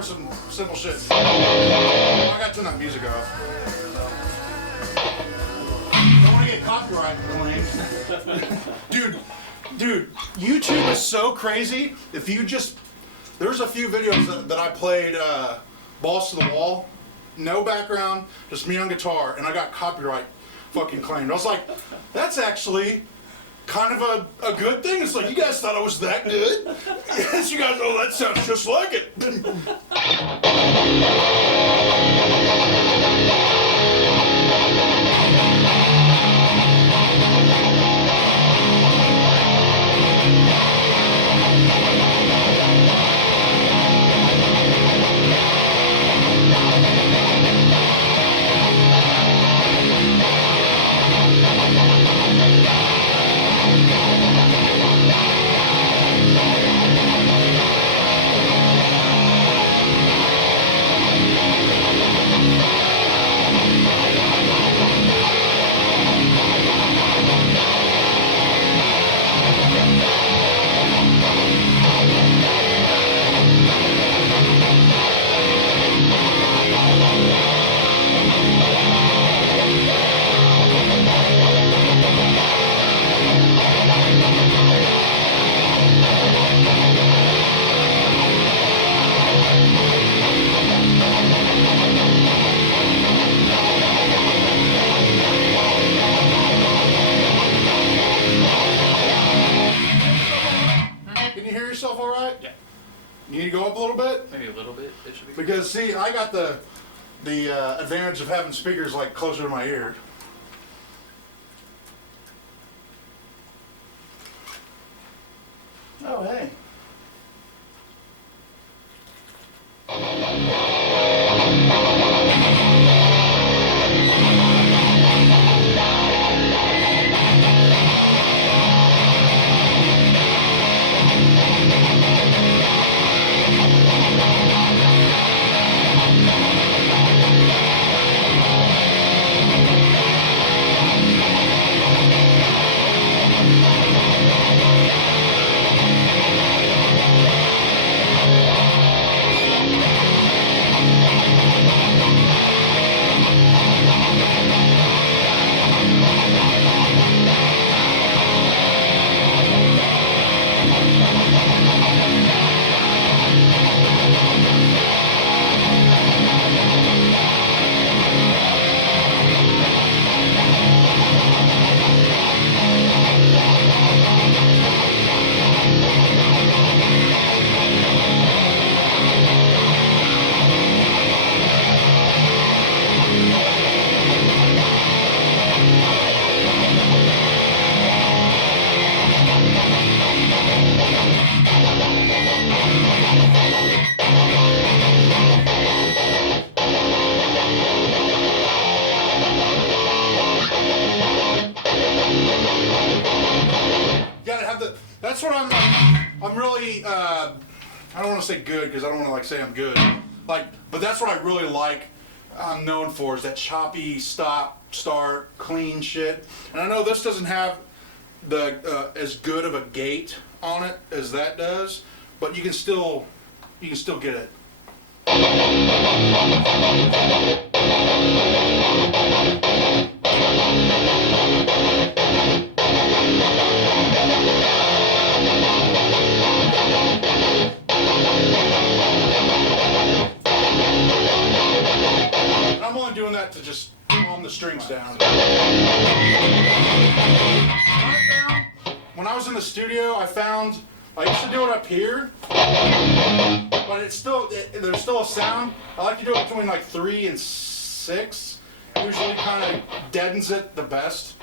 cover some simple shit. I gotta turn that music off. Don't want to get copyright claims. Dude, YouTube is so crazy. If you just, there's a few videos that I played balls to the wall, no background, just me on guitar, and I got copyright fucking claimed. I was like, that's actually kind of a good thing. It's like, you guys thought I was that good? Yes, you guys, oh, that sounds just like it. All right? Yeah. You need to go up a little bit? Maybe a little bit. It should be. Because see, I got the advantage of having speakers like closer to my ear. Oh, hey. That's what I'm really, I don't want to say good because I don't want to like say I'm good. Like, but that's what I really like, I'm known for, is that choppy stop, start, clean shit. And I know this doesn't have the as good of a gate on it as that does, but you can still get it. I'm only doing that to just calm the strings down. When I was in the studio, I used to do it up here, but there's still a sound. I like to do it between like 3 and 6. Usually kind of deadens it the best.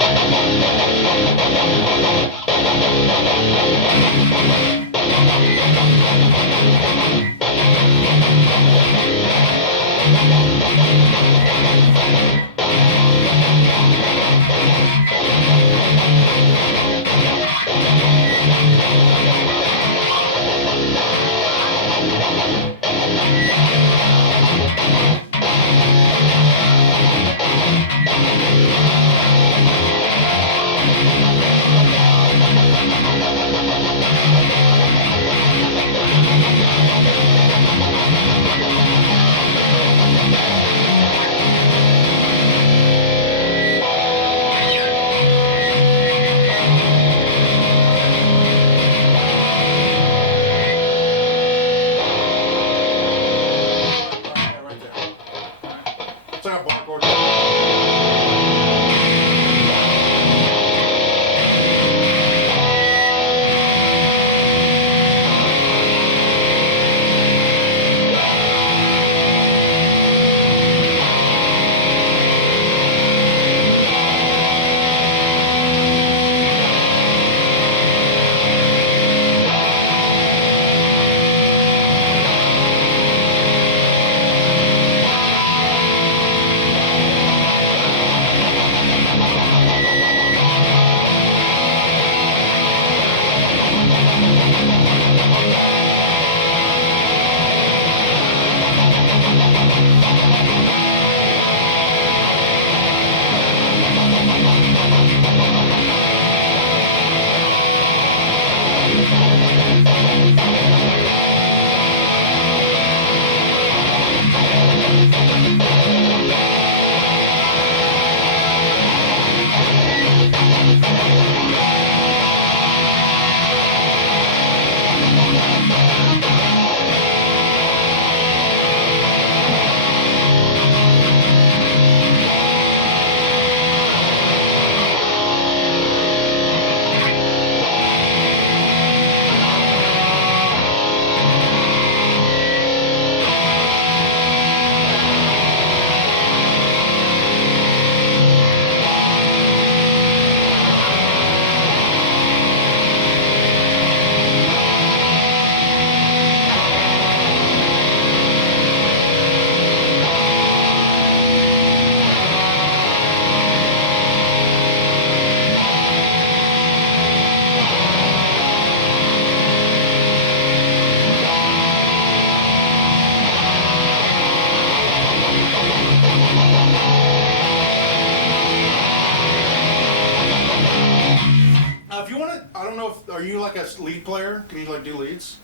are you like a lead player? Can you like do leads?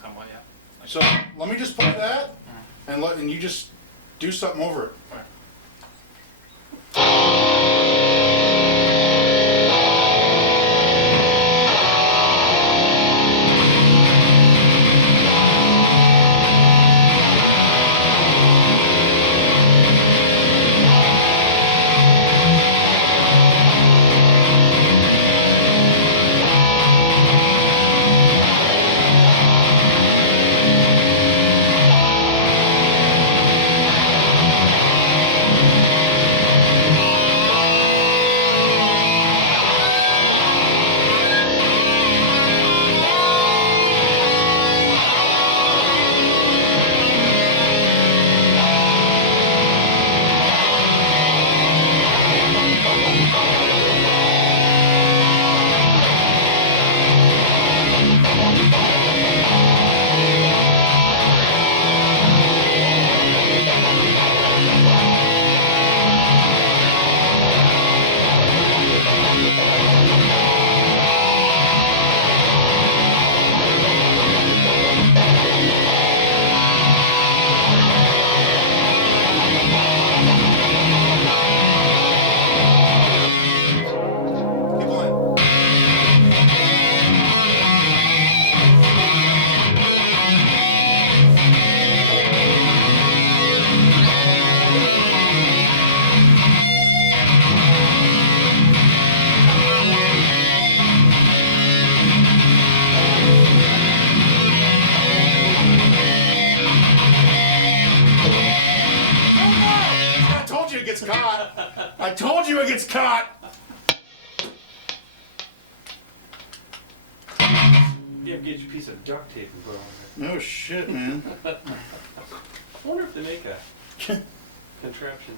Somewhat, yeah. So let me just play that, and you just do something over it. Right. Keep playing. I told you it gets caught. I told you it gets caught. Yeah, get your piece of duct tape and put on No shit, man. it. I wonder if they make a contraption.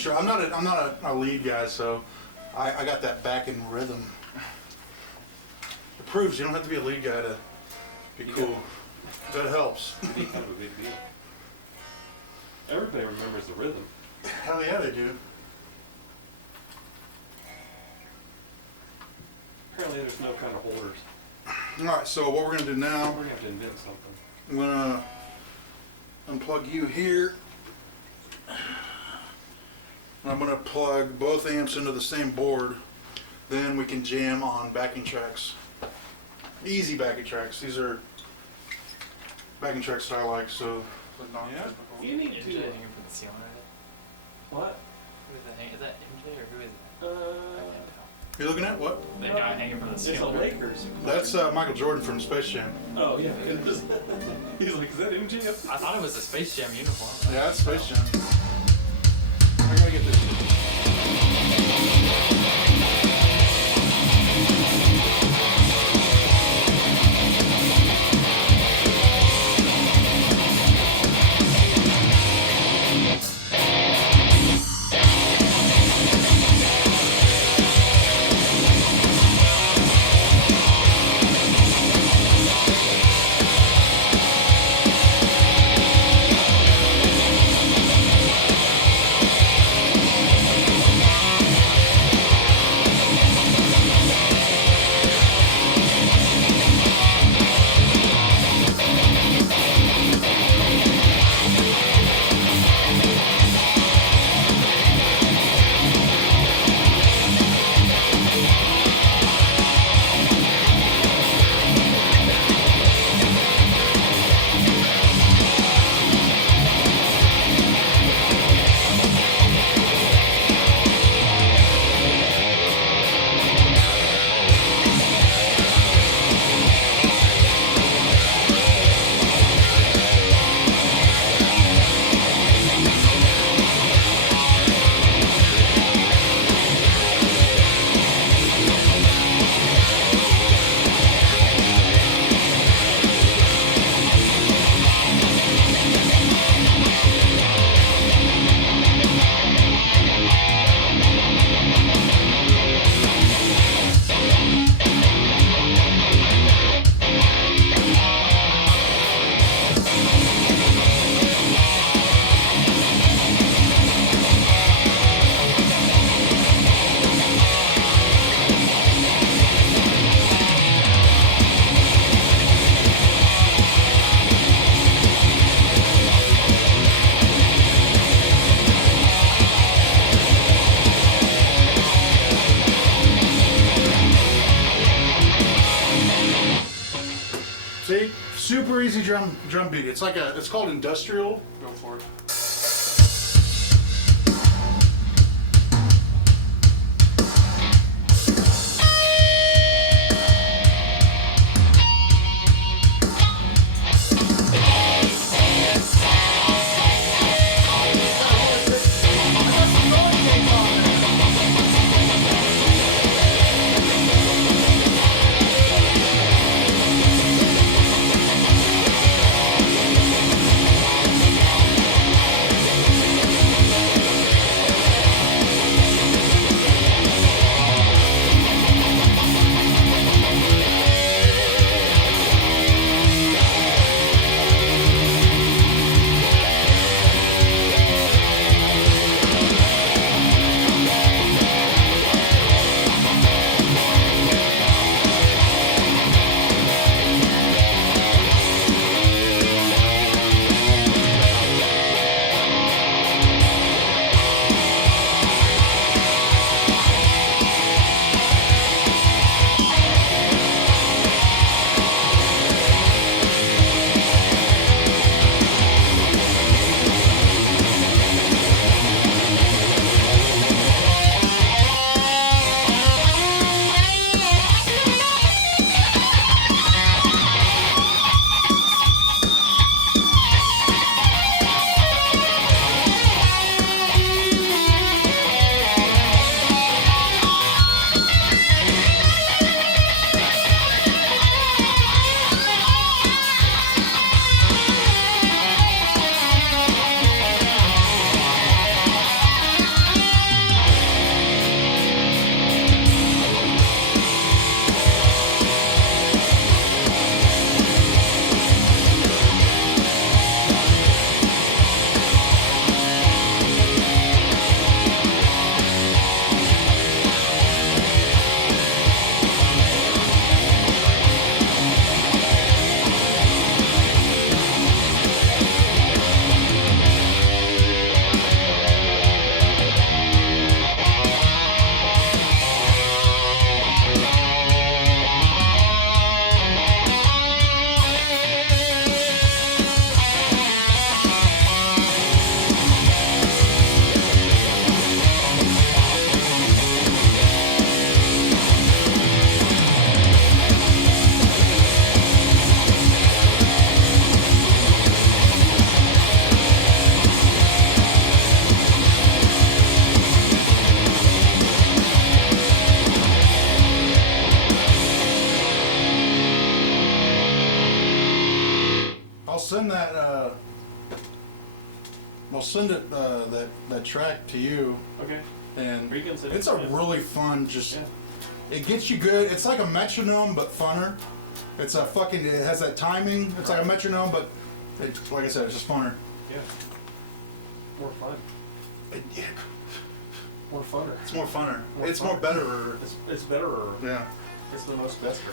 just try. I'm not a lead guy, so I got that backing rhythm. It proves you don't have to be a lead guy to be cool. That helps. It'd be kind of a big deal. Everybody remembers the rhythm. Hell yeah, they do. Apparently there's no kind of holders. All right, so what we're gonna do now? We're gonna have to invent something. I'm gonna unplug you here. I'm gonna plug both amps into the same board. Then we can jam on backing tracks. Easy backing tracks. These are backing tracks that I like. So, Yeah. You need MJ to. hanging from the ceiling right? What? Who is that? Is that MJ or who is that? I can't tell. you looking at what? That guy hanging from the It's the ceiling. Lakers. That's Michael Jordan from Space Jam. Oh yeah. He's like, is that MJ? I thought it was a Space Jam uniform. Yeah, that's Space Jam. I gotta get this. See, super easy drum beat. It's called industrial. Go for it. send that. I'll send it that track to you, Okay. and You can send it it's to a me. really fun. Just Yeah. it gets you good. It's like a metronome but funner. It's a fucking. It has that timing. It's like a metronome, but like I said, it's just funner. Yeah. More fun. Yeah, More funner. it's more funner. More It's fun. more better. It's better. Yeah. It's the most bester.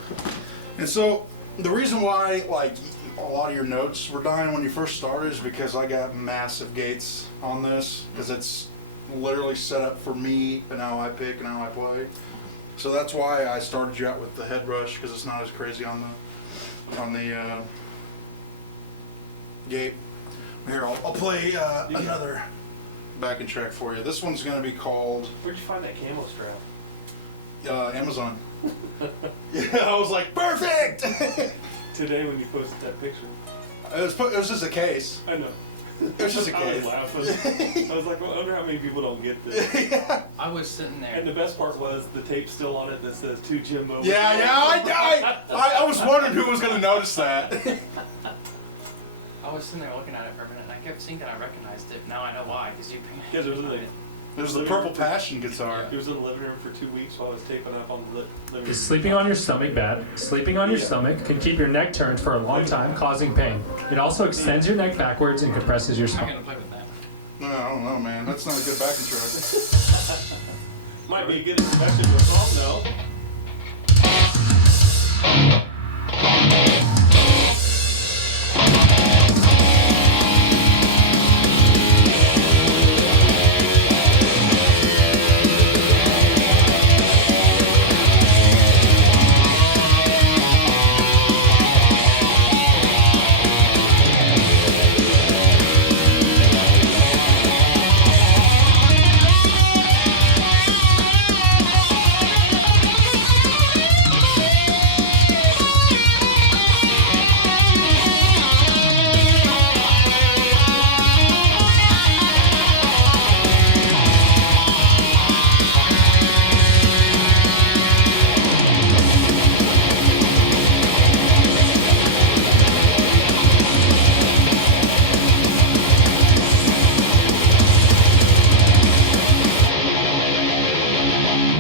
And so the reason why like a lot of your notes were dying when you first started is because I got massive gates on this because it's literally set up for me and how I pick and how I play. So that's why I started you out with the head rush because it's not as crazy on the gate. Here, I'll play another backing track for you. This one's going to be called Where'd you find that camo strap? Amazon. Yeah, I was like, perfect! Today when you posted that picture. It was just a case. I know. It was just a I case. was laughing. I was like, well, I wonder how many people don't get this. Yeah, I was sitting there. And the best part was the tape's still on it that says to Jimbo. I was wondering who was going to notice that. I was sitting there looking at it for a minute, and I kept thinking I recognized it. Now I know why, because you painted Because it was in the, There's the Purple Passion guitar. it was in the living room for 2 weeks while I was taping up on the living room. Is sleeping on your stomach bad? Sleeping on your Yeah. stomach can keep your neck turned for a long time, causing pain. It also extends your neck backwards and compresses your I'm spine. gonna play with that. No, I don't know, man. That's not a good backing track. Might be a good introduction to a song though.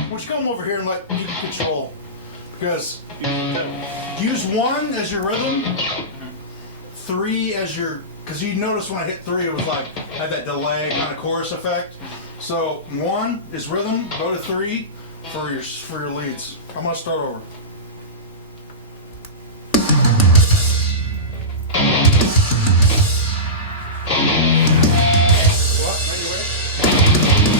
Would you come over here and let you control? Because use 1 as your rhythm, 3 as your. Because you notice when I hit 3, it was like had that delay kind of chorus effect. So 1 is rhythm. Go to 3 for your leads. I'm gonna start over. What? Ready, ready?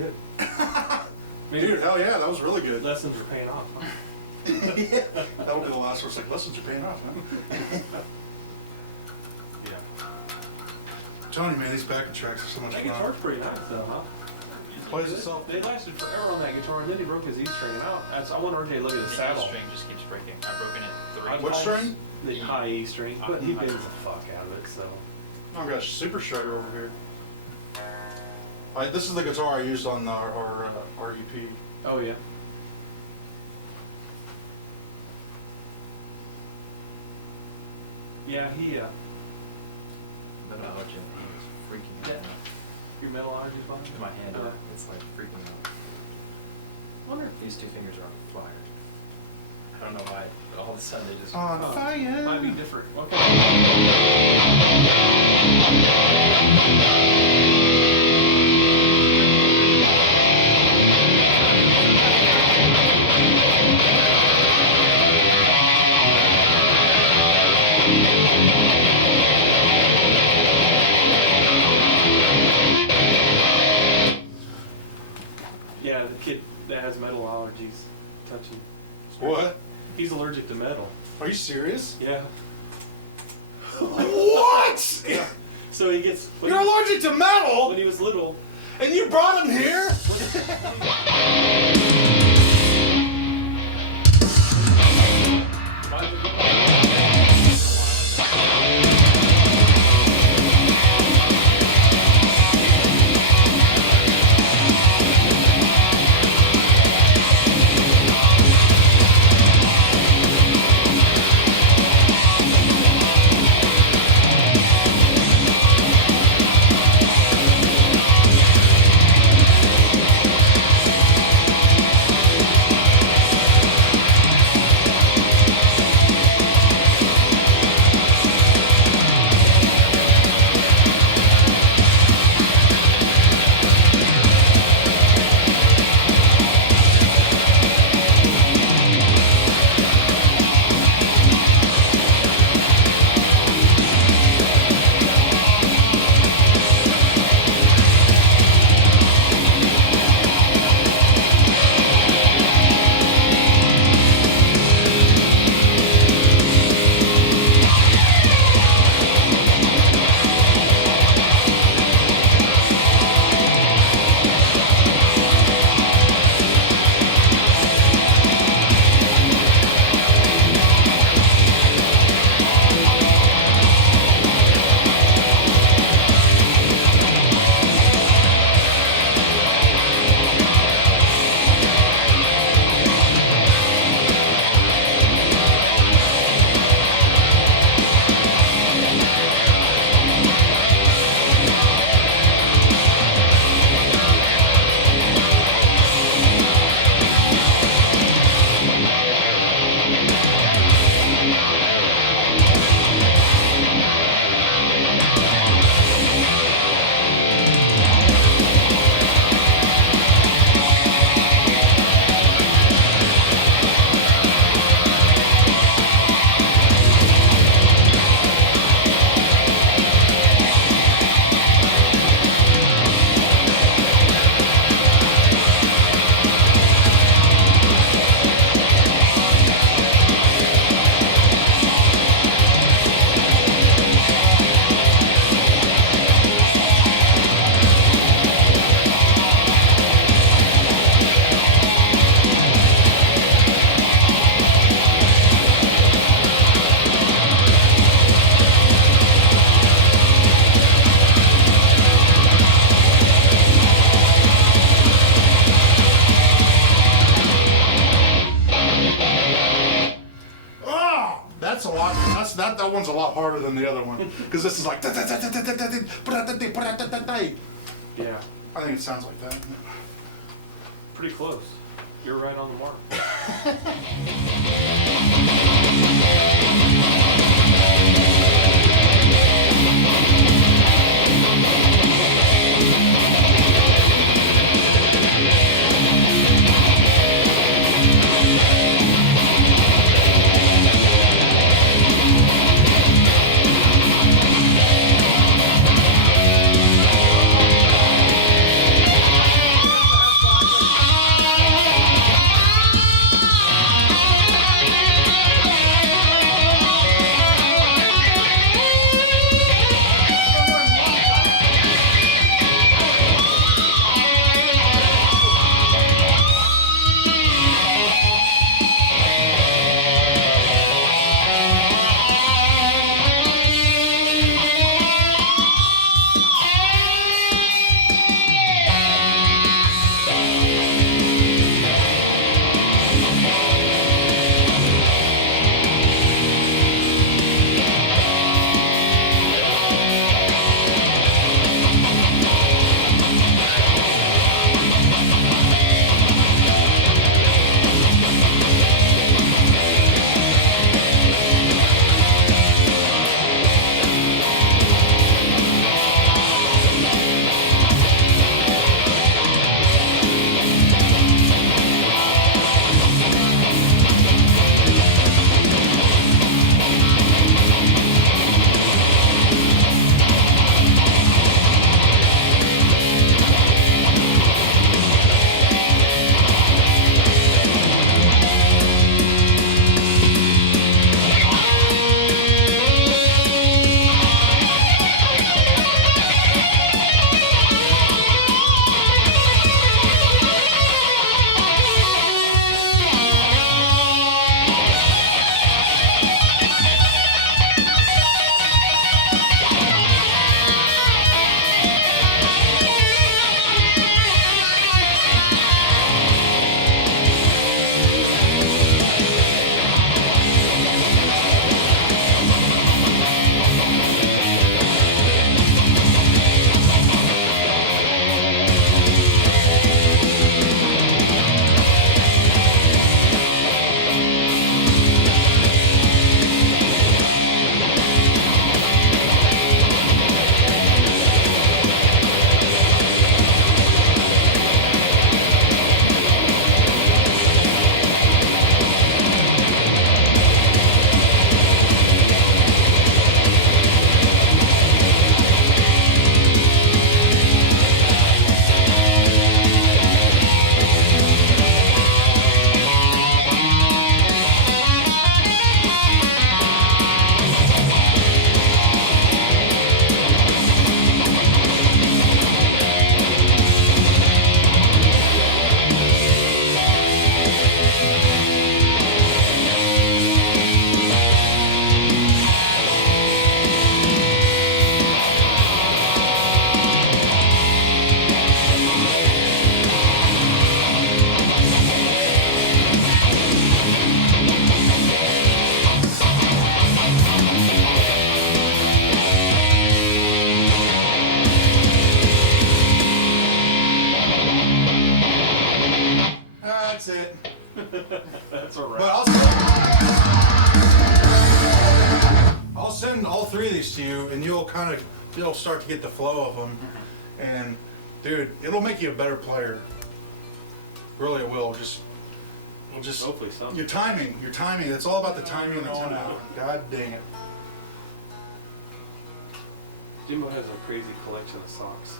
good. Dude, hell yeah, that was really good. Lessons are paying off. Huh? Yeah, that'll be the last word. It's like, lessons are paying off, man. Yeah. I'm telling you, man, these backing tracks are so much That fun. guitar's pretty nice though, huh? It plays itself. They lasted forever on that guitar, and then he broke his E string out. I want RJ to look at the The E saddle. string just keeps breaking. I've broken it 3 What times. string? The high E string, but he bends the fuck out of it. So I've got a super shredder over here. This is the guitar I used on our EP. oh yeah. Yeah, he But Jim, he was freaking me out. your metal allergies on My hand, it's like freaking out. Wonder These 2 fingers are on fire. I don't know why, but all of a sudden they just. On fire. might be different. Okay. Yeah, the kid that has metal allergies touching. What? He's allergic to metal. Are you serious? Yeah. What? Yeah. So he gets. When You're he, allergic to metal, when he was little. and you brought him here? That one's a lot harder than the other one because this is like. Yeah. I think it sounds like that. Pretty close. You're right on the mark. That's it. That's all But right. I'll send all three of these to you, and you'll start to get the flow of them. And dude, it'll make you a better player. Really, it will. Just Hopefully something. your timing. It's all about the timing and the tempo. God dang it. Jimbo has a crazy collection of socks.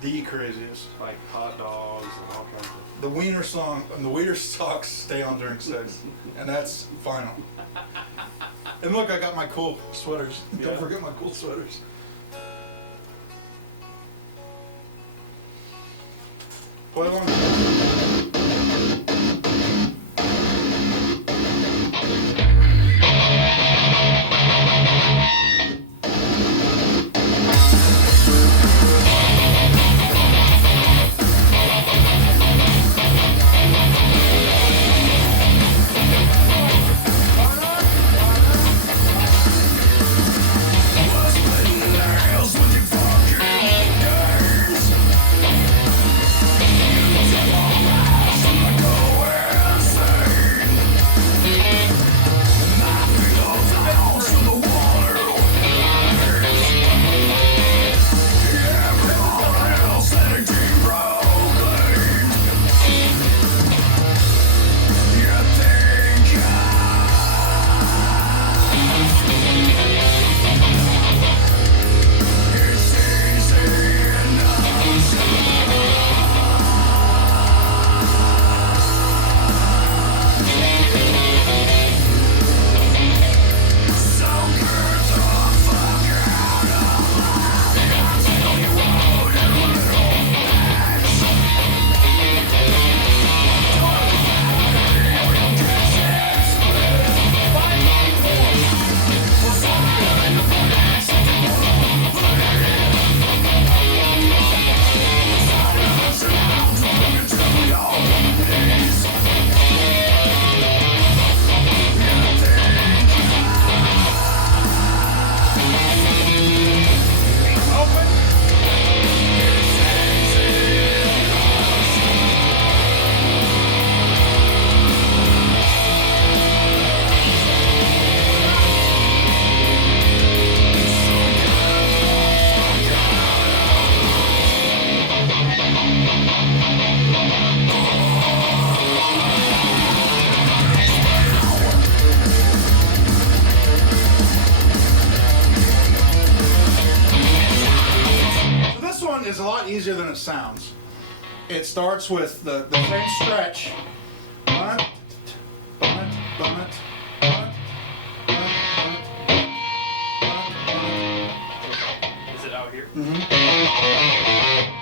The craziest. Like hot dogs and all kinds of. The wiener song and the wiener socks stay on during sex, and that's final. And look, I got my cool sweaters. Yeah. Don't forget my cool sweaters. Play along. Is a lot easier than it sounds. It starts with the same stretch. Bunt, bunt, bunt, bunt, bunt, bunt. Is it out here? But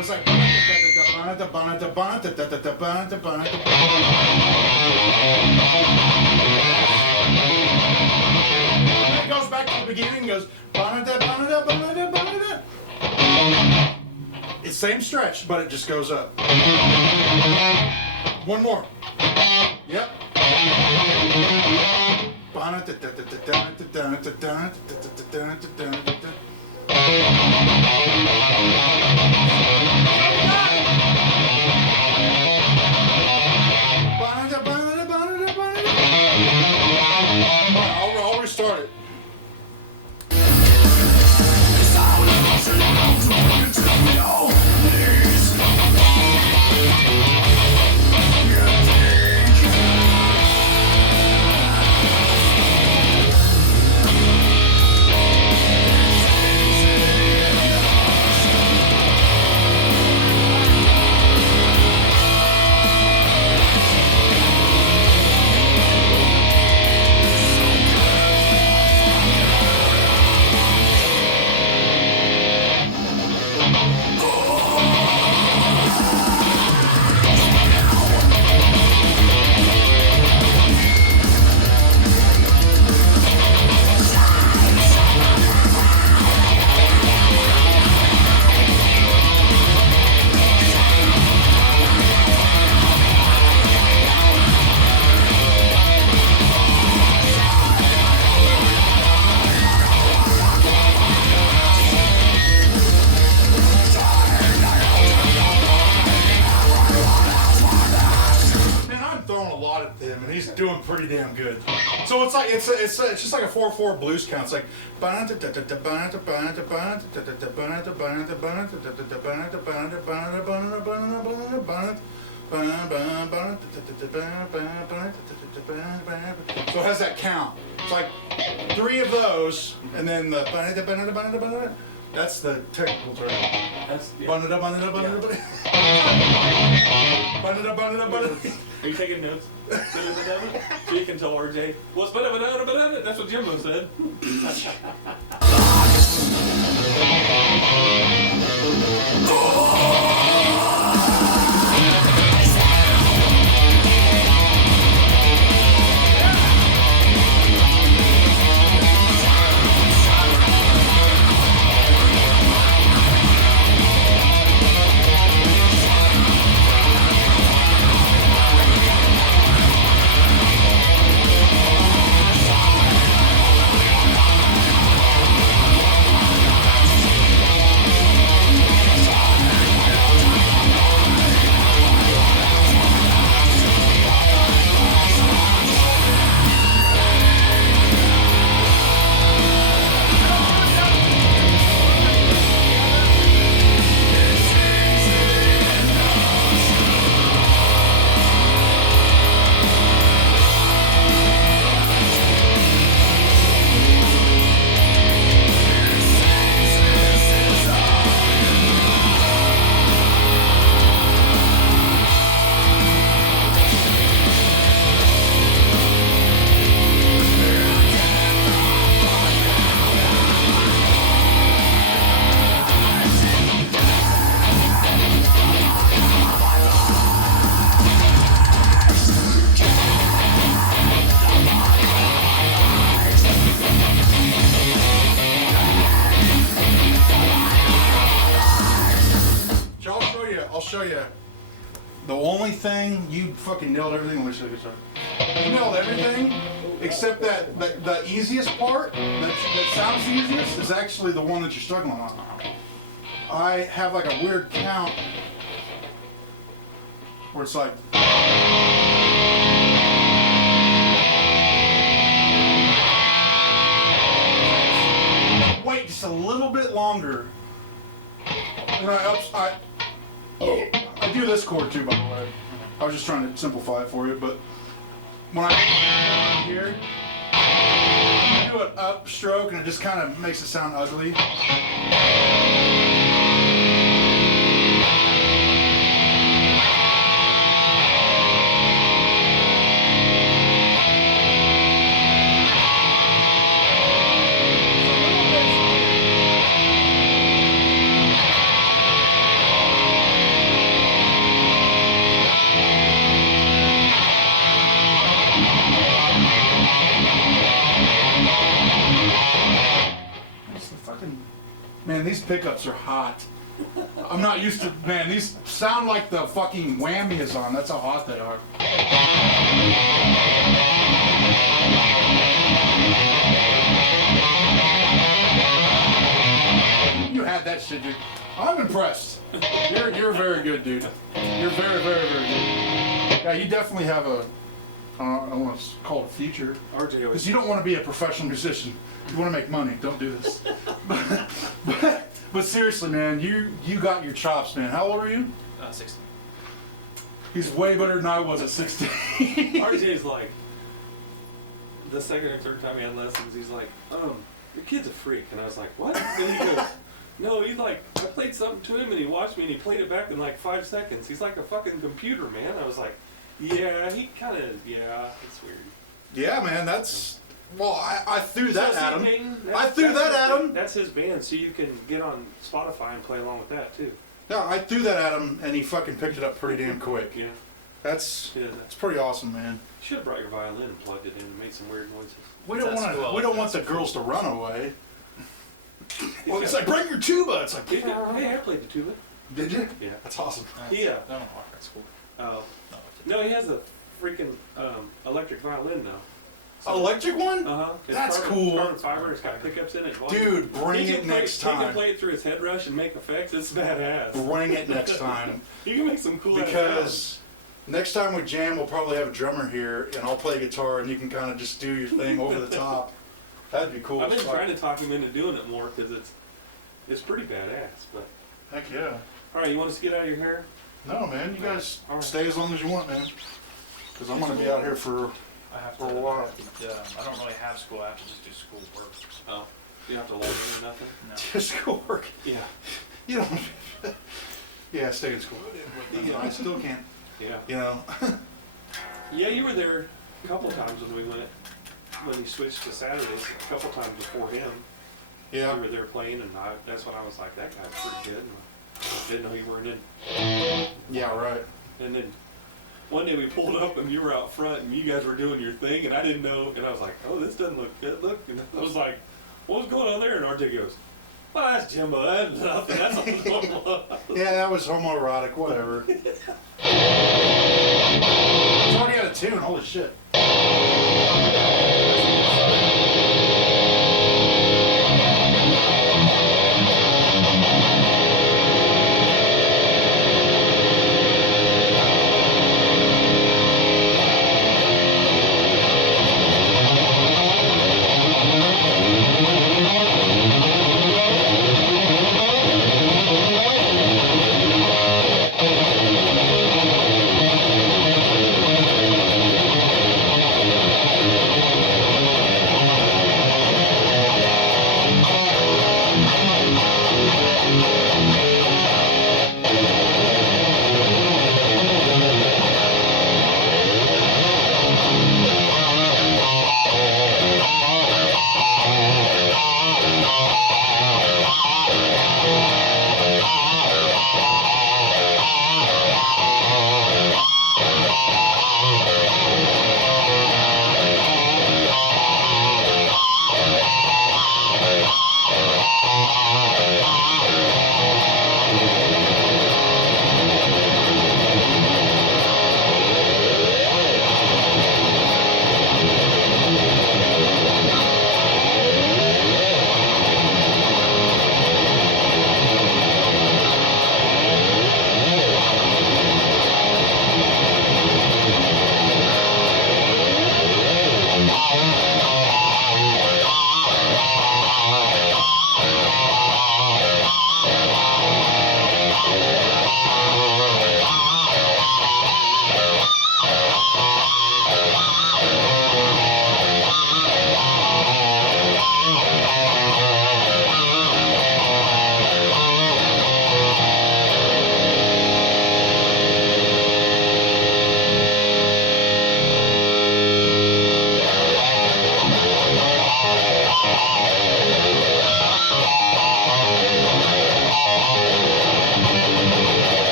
it's like it goes back to the beginning and goes it's same stretch, but it just goes up. One more. Yep. I'll restart it. allotted to him, and he's doing pretty damn good. So it's like it's just like a 4/4 blues count. It's like so it has that count. It's like 3 of those, and then the that's the technical term. That's, yeah. Are you taking notes? So you can tell RJ, well, it's banana. That's what Jimbo said. Show you. The only thing you fucking nailed everything. Let me show you something. You nailed everything except that the easiest part that sounds the easiest is actually the one that you're struggling on. I have like a weird count where it's like. Wait just a little bit longer. And I do this chord too, by the way. I was just trying to simplify it for you, but when I here, I do an up stroke and it just kind of makes it sound ugly. Man, these pickups are hot. I'm not used to, man, these sound like the fucking whammy is on. That's how hot they are. You had that shit, dude. I'm impressed. You're very good, dude. You're very, very, very good. Yeah, you definitely have a, I don't want to call it a future. RJ Because you don't want to be a professional musician. You want to make money. Don't do this. But seriously, man, you got your chops, man. How old are you? 16. He's way better than I was at 16. RJ's like, the second or third time he had lessons, he's like, your kid's a freak. And I was like, what? And he goes, no, he's like, I played something to him and he watched me and he played it back in like 5 seconds. He's like a fucking computer, man. I was like, yeah, he kind of, yeah, it's weird. Yeah, man, that's, well, I threw that at him. Peyton, I threw that at him. That's his band, so you can get on Spotify and play along with that too. Yeah, I threw that at him and he fucking picked it up pretty damn quick. Yeah. That's pretty awesome, man. You should have brought your violin and plugged it in and made some weird noises. We don't want the girls to run away. Well, it's like, bring your tuba. It's like, Hey, I played the tuba. Did you? Yeah. That's awesome. Yeah. I don't know why that's cool. Oh. No, he has a freaking electric violin now. Electric one? Uh-huh. That's cool. Carbon fiber, it's got pickups in it. Dude, bring it next He can time. play it through his head rush and make effects. It's badass. Bring it next time. You can make some cool Because Next time we jam, we'll probably have a drummer here, and I'll play guitar, and you can kind of just do your thing over the top. That'd be cool. I've been as fuck. trying to talk him into doing it more because it's pretty badass. But Heck yeah. all right, you want us to get out of your hair? No, man, you guys All right. stay as long as you want, man. Because I'm gonna be out here for. I have For to. a while. I don't really have school. I have to just do school work. Oh, you don't have to log in or nothing. No. Just schoolwork. Yeah, You don't. Yeah, stay in school. I still can't. yeah, You know. yeah. You were there a couple times when he switched to Saturdays. A couple times before him, Yeah. you were there playing, and that's when I was like, that guy's pretty good. And I didn't know you weren't in. Yeah. Right. And then one day we pulled up and you were out front and you guys were doing your thing and I didn't know, and I was like, oh, this doesn't look good. Look, and I was like, what's going on there? And RJ goes, well, that's Jimbo. That's nothing. That's all normal. Yeah, that was homoerotic. Whatever. It's already out of tune. Holy shit.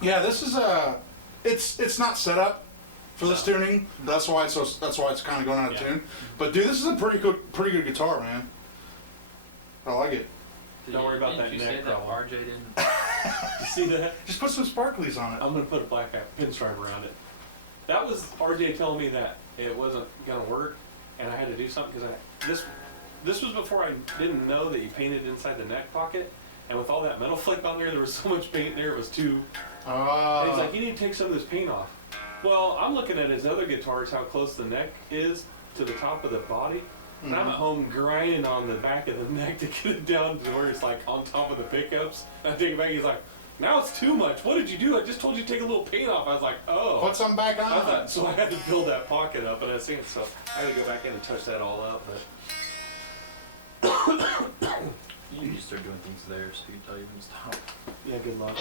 Yeah, this is it's not set up for this tuning. That's why it's kind of going out of tune. But dude, this is a pretty good guitar, man. I like it. Don't worry about that Didn't you neck say that problem. RJ didn't? You see that? Just put some sparklies on it. I'm gonna put a black pinstripe around it. That was RJ telling me that it wasn't gonna work, and I had to do something because this was before I didn't know that you painted inside the neck pocket, and with all that metal flick on there was so much paint there it was too. And he's like, you need to take some of this paint off. Well, I'm looking at his other guitars, how close the neck is to the top of the body. And I'm at home grinding on the back of the neck to get it down to where it's like on top of the pickups. And I take it back, he's like, now it's too much. What did you do? I just told you to take a little paint off. I was like, oh. Put some back on. I thought, so I had to build that pocket up, and I was thinking, so I had to go back in and touch that all up. But You need to start doing things there so you can tell you when to stop. yeah, good luck.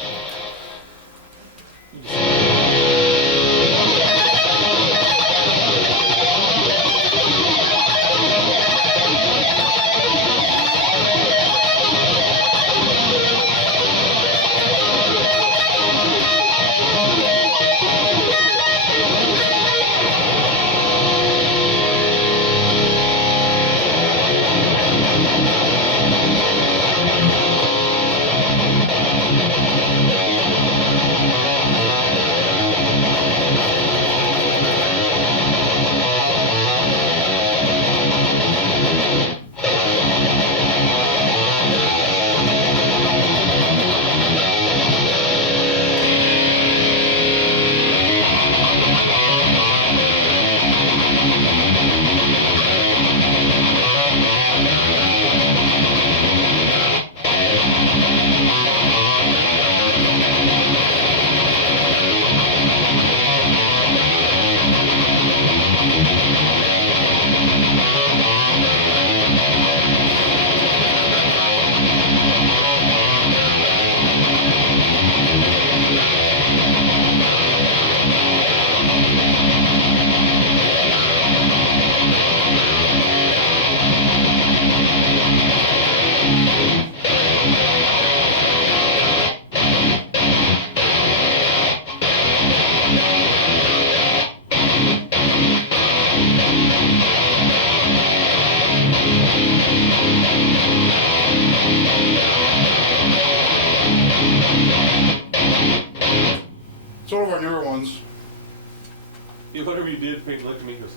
whatever you did, Peyton looked at me and goes,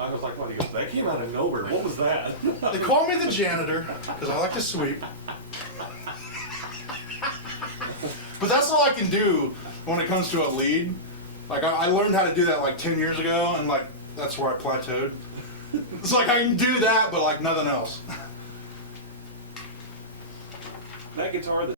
I was like, what? He goes, that came out of nowhere. What was that? They call me the janitor because I like to sweep. But that's all I can do when it comes to a lead. Like I learned how to do that like 10 years ago, and like that's where I plateaued. It's like I can do that, but like nothing else. That guitar that